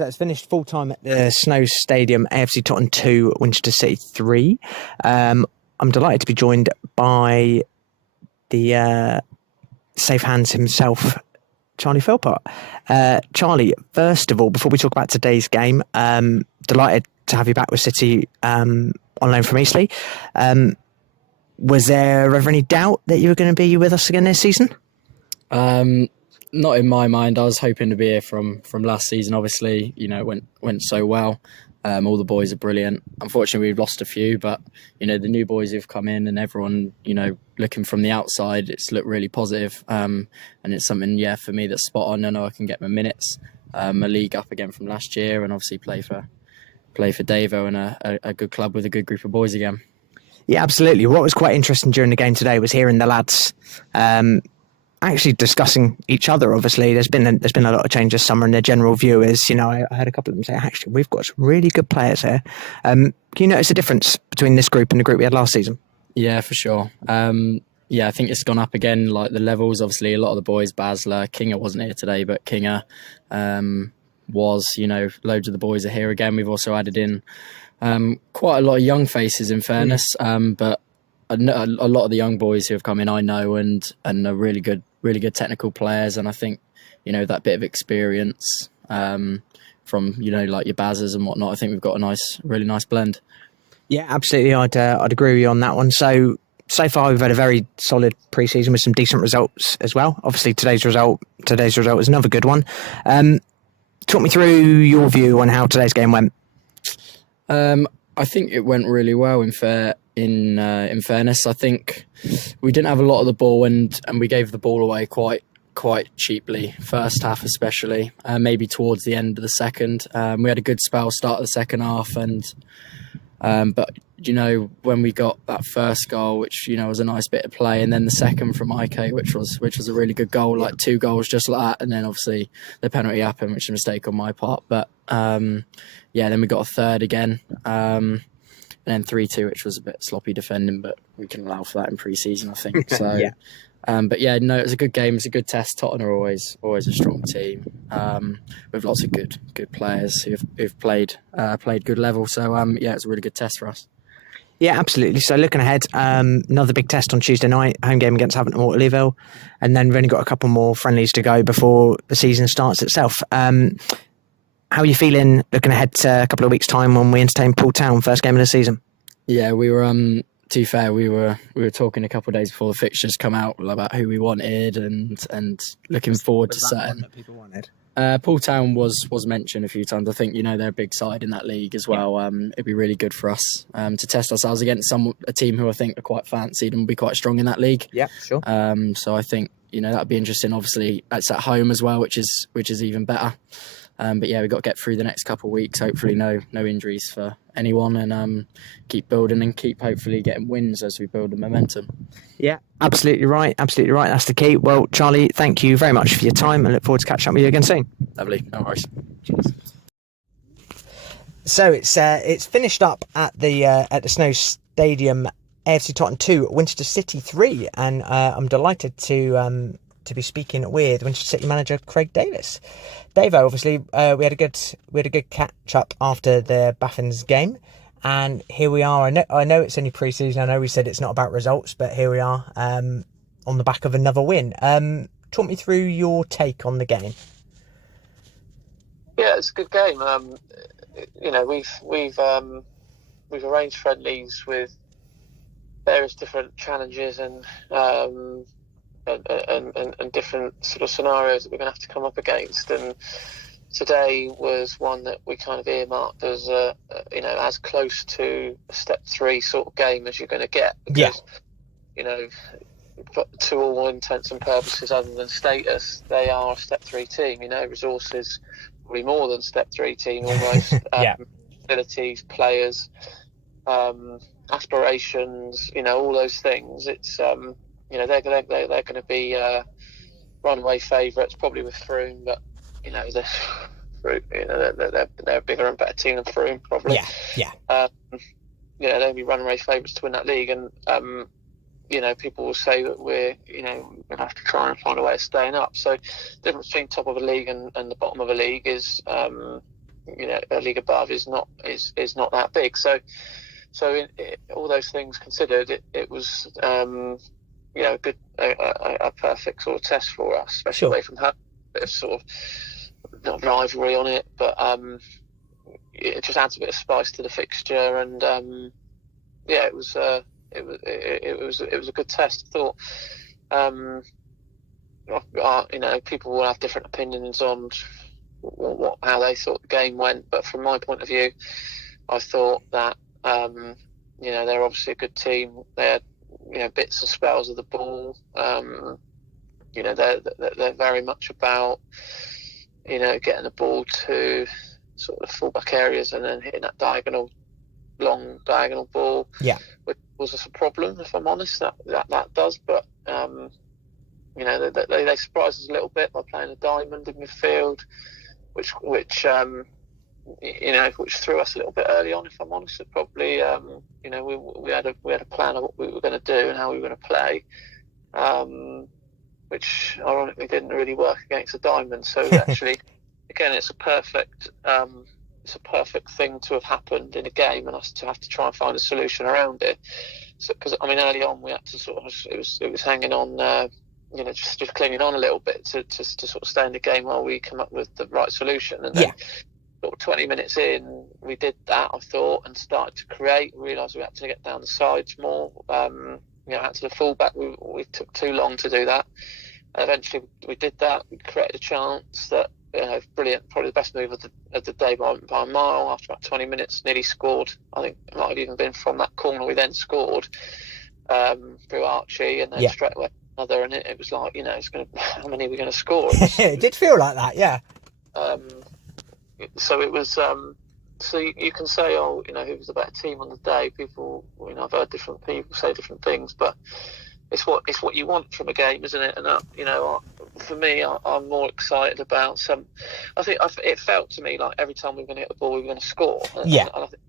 So it's finished full time at the Snow Stadium, AFC Totton 2, Winchester City 3. I'm delighted to be joined by the safe hands himself, Charlie Philpott. Charlie, first of all, before we talk about today's game, delighted to have you back with City on loan from Eastleigh. Was there ever any doubt that you were going to be with us again this season? Not in my mind. I was hoping to be here from last season. Obviously, it went so well. All the boys are brilliant. Unfortunately, we've lost a few, but the new boys who've come in and everyone, looking from the outside, it's looked really positive. And it's something, for me that's spot on. I know I can get my minutes, a league up again from last year, and obviously play for Davo and a good club with a good group of boys again. Yeah, absolutely. What was quite interesting during the game today was hearing the lads actually discussing each other. Obviously, there's been a lot of change this summer, and the general view is, I heard a couple of them say, actually, we've got some really good players here. Can you notice a difference between this group and the group we had last season? Yeah, for sure. I think it's gone up again, like the levels. Obviously, a lot of the boys, Basler, Kinger wasn't here today, but Kinger was, loads of the boys are here again. We've also added in quite a lot of young faces, in fairness, but a lot of the young boys who have come in, I know, and are really good technical players. And I think, that bit of experience from, like your Bazzers and whatnot, I think we've got a really nice blend. Yeah, absolutely. I'd agree with you on that one. So far, we've had a very solid pre-season with some decent results as well. Obviously, today's result is another good one. Talk me through your view on how today's game went. I think it went really well. In fairness, I think we didn't have a lot of the ball, and we gave the ball away quite cheaply. First half, especially, maybe towards the end of the second. We had a good spell start of the second half, and but when we got that first goal, which was a nice bit of play, and then the second from IK, which was a really good goal, like 2 goals just like that, and then obviously the penalty happened, which is a mistake on my part, but then we got a third again, and then 3-2, which was a bit sloppy defending, but we can allow for that in pre-season, I think. So yeah. It was a good game. It's a good test. Tottenham are always a strong team with lots of good players who've played good level. So it's a really good test for us. Yeah, absolutely. So looking ahead, another big test on Tuesday night, home game against Havant and Waterlooville, and then we've only got a couple more friendlies to go before the season starts itself. How are you feeling looking ahead to a couple of weeks' time when we entertain Poole Town, first game of the season? Yeah, we were. To be fair, we were talking a couple of days before the fixtures come out about who we wanted and looking forward to certain. That people wanted? Poole Town was mentioned a few times. I think they're a big side in that league as well. Yeah. It'd be really good for us to test ourselves against a team who I think are quite fancied and will be quite strong in that league. Yeah, sure. So I think that'd be interesting. Obviously, it's at home as well, which is even better. We've got to get through the next couple of weeks. Hopefully, no injuries for anyone, and keep building and keep hopefully getting wins as we build the momentum. Yeah, absolutely right. Absolutely right. That's the key. Well, Charlie, thank you very much for your time, and look forward to catching up with you again soon. Lovely. No worries. Cheers. So it's finished up at the Snow Stadium, AFC Totton 2, Winchester City 3, and I'm delighted to be speaking with Winchester City manager Craig Davis. Davo, obviously, we had a good catch up after the Baffins game, and here we are. I know it's only pre-season. I know we said it's not about results, but here we are on the back of another win. Talk me through your take on the game. Yeah, it's a good game. We've arranged friendlies with various different challenges and different sort of scenarios that we're going to have to come up against, and today was one that we kind of earmarked as as close to a step 3 sort of game as you're going to get, because to all intents and purposes other than status, they are a step 3 team. Resources probably more than step 3 team almost. Abilities, players, aspirations, all those things. It's they're going to be runaway favourites, probably with Froome, but they're a bigger and better team than Froome, probably. They're going to be runaway favourites to win that league, and people will say that we're going to have to try and find a way of staying up. So the difference between top of a league and the bottom of a league is a league above is not that big. So all those things considered, it was a perfect sort of test for us, especially away from home. A bit of sort of not rivalry on it, but it just adds a bit of spice to the fixture, and it was a good test. I thought people will have different opinions on how they thought the game went, but from my point of view, I thought that they're obviously a good team. They had bits and spells of the ball. They're very much about getting the ball to sort of fullback areas and then hitting that long diagonal ball. Yeah, which was a problem, if I'm honest. That does, but they surprised us a little bit by playing a diamond in midfield, which threw us a little bit early on, if I'm honest. It probably we had a plan of what we were going to do and how we were going to play, which ironically didn't really work against a diamond. So actually, again, it's a perfect thing to have happened in a game, and us to have to try and find a solution around it. So, because early on we had to sort of it was hanging on. Just clinging on a little bit to sort of stay in the game while we come up with the right solution. And then sort of 20 minutes in, we did that, I thought, and started to create. We realised we had to get down the sides more. Out to the fullback, we took too long to do that. And eventually we did that. We created a chance that, brilliant, probably the best move of the day by a mile. After about 20 minutes, nearly scored. I think it might have even been from that corner. We then scored through Archie, and then straight away another, and it was like, how many are we going to score? It did feel like that, yeah. So it was. So you can say, who was the better team on the day? People, I've heard different people say different things, but it's what you want from a game, isn't it? And for me, I'm more excited about some. I think it felt to me like every time we were going to hit the ball, we were going to score. And I think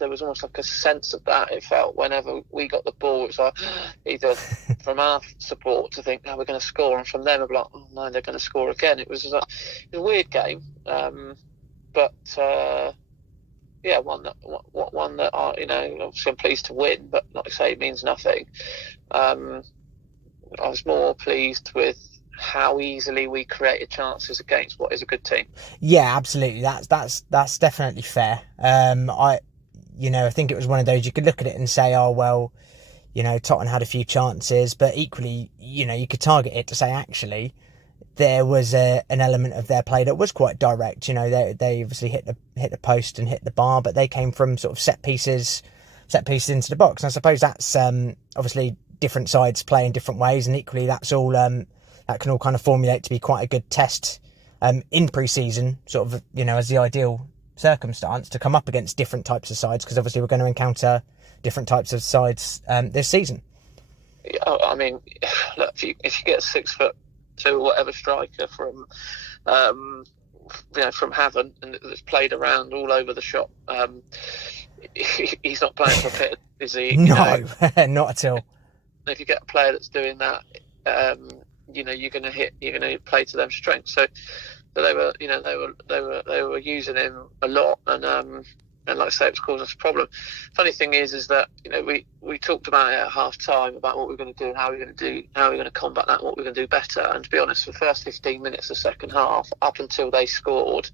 there was almost like a sense of that. It felt whenever we got the ball, it was like either from our support to think, we're going to score, and from them, I'm like, oh no, they're going to score again. It was a weird game, but one that obviously I'm pleased to win, but like I say, it means nothing. I was more pleased with how easily we created chances against what is a good team. Yeah, absolutely. That's definitely fair. I think it was one of those, you could look at it and say, Tottenham had a few chances, but equally, you could target it to say, actually, there was an element of their play that was quite direct. They obviously hit the post and hit the bar, but they came from sort of set pieces into the box. And I suppose that's obviously different sides play in different ways, and equally that's all that can all kind of formulate to be quite a good test in pre-season, sort of, as the ideal circumstance to come up against different types of sides, because obviously we're going to encounter different types of sides this season. I mean, look, if you get a 6'2" whatever striker from Havant and that's played around all over the shop, he's not playing for a pit, is he? No, not at all. If you get a player that's doing that, you're going to play to them strengths. So they were using him a lot, and like I say, it was causing us a problem. Funny thing is that we talked about it at half time about what we we're going to do and how we're going to combat that, and what we're going to do better. And to be honest, for the first 15 minutes of the second half, up until they scored,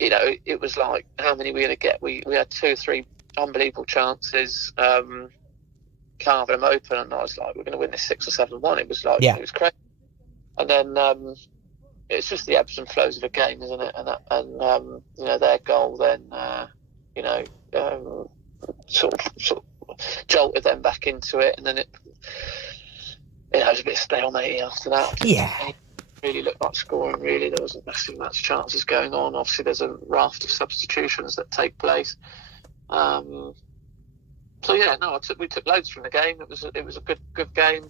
it was like, how many are we going to get? We had 2 or 3 unbelievable chances, carving them open, and I was like, we're going to win this 6 or 7-1. It was like, It was crazy. And then it's just the ebbs and flows of a game, isn't it? And their goal then, sort of jolted them back into it, and then it was a bit stalemate after that. Yeah. It really looked like scoring. Really, there was a massive amount of chances going on. Obviously, there's a raft of substitutions that take place. We took loads from the game. It was a good game.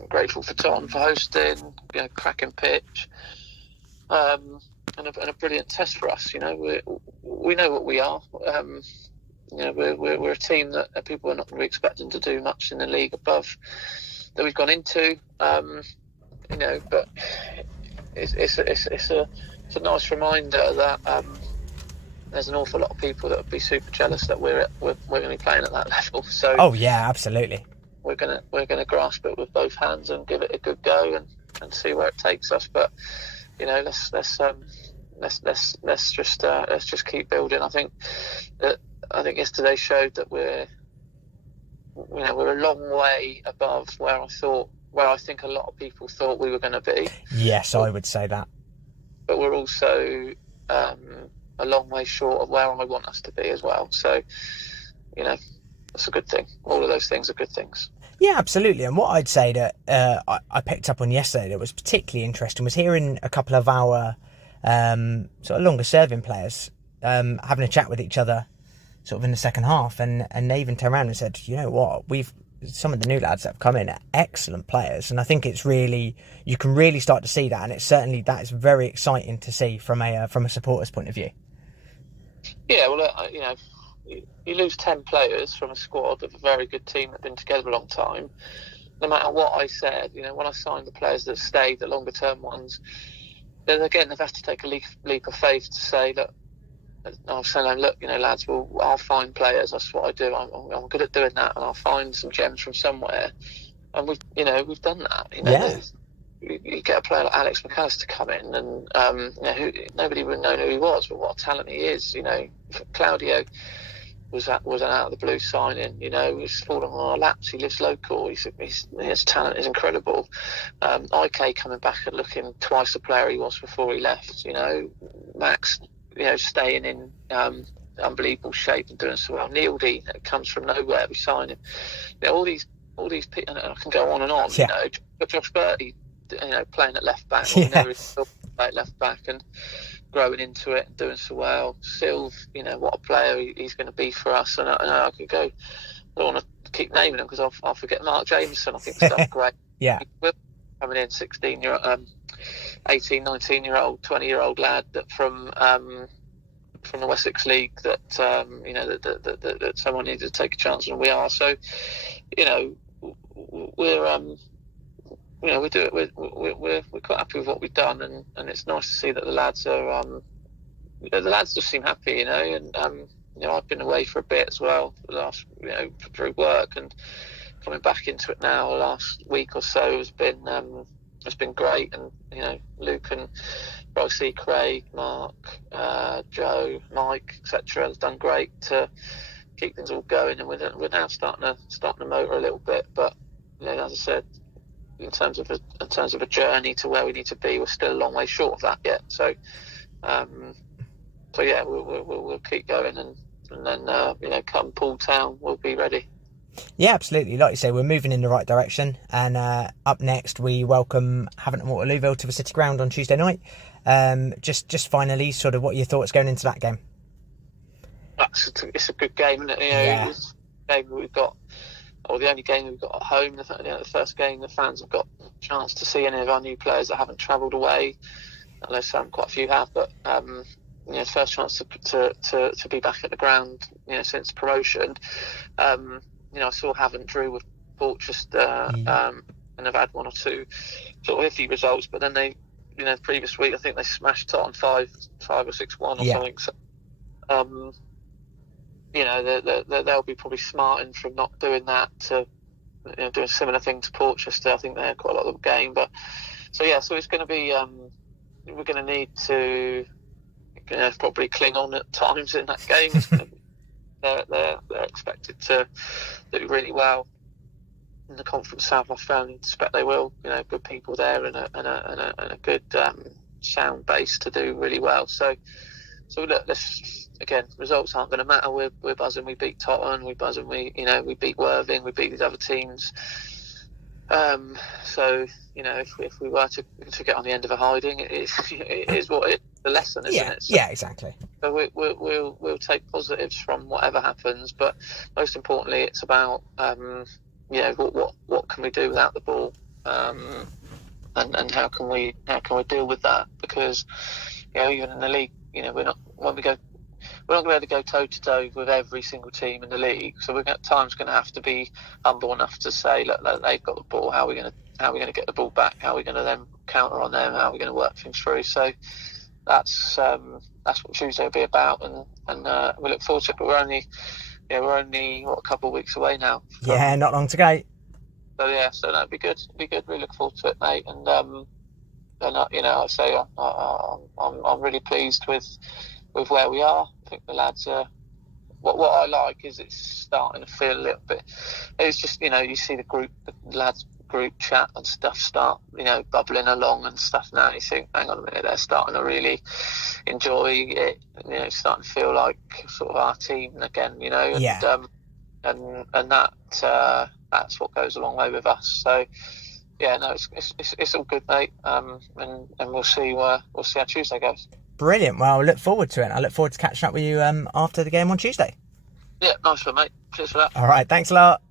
I'm grateful for Totton for hosting. Cracking pitch, and a brilliant test for us. We know what we are. We're a team that people are not really expecting to do much in the league above that we've gone into. But it's a nice reminder that there's an awful lot of people that would be super jealous that we're going to be playing at that level. So Oh yeah, absolutely. we're gonna grasp it with both hands and give it a good go and see where it takes us. But let's just keep building. I think yesterday showed that we're a long way above where I think a lot of people thought we were going to be. Yes, I would say that. But we're also a long way short of where I want us to be as well. So, that's a good thing. All of those things are good things. Yeah, absolutely. And what I'd say that I picked up on yesterday that was particularly interesting was hearing a couple of our sort of longer serving players having a chat with each other sort of in the second half, and they even turned around and said, you know what, some of the new lads that have come in are excellent players, and I think it's really, you can really start to see that, and it's certainly, that is very exciting to see from a supporter's point of view. Yeah, well, you lose 10 players from a squad of a very good team that have been together a long time. No matter what I said, when I signed the players that stayed, the longer term ones, then again they've had to take a leap of faith to say, look, I'll say, look, lads, I'll find players. That's what I do. I'm good at doing that, and I'll find some gems from somewhere. And we've done that. You get a player like Alex McAllister come in, and nobody would know who he was, but what a talent he is. Claudio was an out of the blue signing. He's fallen on our laps. He lives local. His talent is incredible. IK coming back and looking twice the player he was before he left. Max, staying in unbelievable shape and doing so well. Neil Dean comes from nowhere. We sign him. All these people, and I can go on and on. Yeah. Josh Bertie, playing at left back. Yeah. Never played left back and growing into it and doing so well. Sylv, what a player he's going to be for us. And I could go. I don't want to keep naming them because I'll forget. Mark Jameson, I think, has done great. Yeah. Coming in, 18, 19-year-old, 20-year-old lad that from the Wessex League that that someone needed to take a chance on. We are so, we do it. We're quite happy with what we've done, and it's nice to see that the lads are the lads just seem happy, and I've been away for a bit as well, the last through work, and coming back into it now the last week or so has been great. And Luke and Rosie, Craig, Mark, Joe, Mike, etc. has done great to keep things all going, and we're now starting to motor a little bit. But as I said, in terms of a journey to where we need to be, we're still a long way short of that yet. So yeah, we'll keep going, and then come Poole Town, we'll be ready. Yeah, absolutely. Like you say, we're moving in the right direction. And up next, we welcome Havant and Waterlooville to the City Ground on Tuesday night. Just finally, sort of what are your thoughts going into that game? It's a good game, isn't it? It's a game we've got, or the only game we've got at home. The first game, the fans have got a chance to see any of our new players that haven't travelled away. I know quite a few have, but first chance to be back at the ground, since promotion. I saw Havant drew with Portchester, and have had one or two sort of iffy results, but then they, previous week I think they smashed Totton 5 or 6-1 or something. So, they'll be probably smarting from not doing that to doing a similar thing to Portchester. I think they had quite a lot of the game, but so it's going to be we're going to need to probably cling on at times in that game. They're expected to do really well in the Conference South. I firmly expect they will. Good people there and a good sound base to do really well. So look, results aren't going to matter. We're buzzing. We beat Totton. We're buzzing. We beat Worthing. We beat these other teams. If we were to get on the end of a hiding, it is what it is. The lesson, isn't it? So, yeah, exactly. So we'll take positives from whatever happens, but most importantly, it's about what can we do without the ball, and how can we deal with that? Because even in the league, we're not going to be able to go toe to toe with every single team in the league. So we're at times going to have to be humble enough to say, look, they've got the ball. How are we going to get the ball back? How are we going to then counter on them? How are we going to work things through? So that's what Tuesday will be about, and we look forward to it. But we're only a couple of weeks away now. Yeah, not long to go. So that'd be good. It'd be good. We look forward to it, mate. And I say I'm really pleased with where we are. I think the lads are. What I like is it's starting to feel a little bit. It's just you see the lads group chat and stuff start bubbling along and stuff now. And you think, hang on a minute, they're starting to really enjoy it. It's starting to feel like sort of our team again. And, Yeah. And that's what goes a long way with us. So yeah, no, it's all good, mate. And we'll see how Tuesday goes. Brilliant. Well, I look forward to it. I look forward to catching up with you after the game on Tuesday. Yeah, nice one, mate. Cheers for that. All right. Thanks a lot.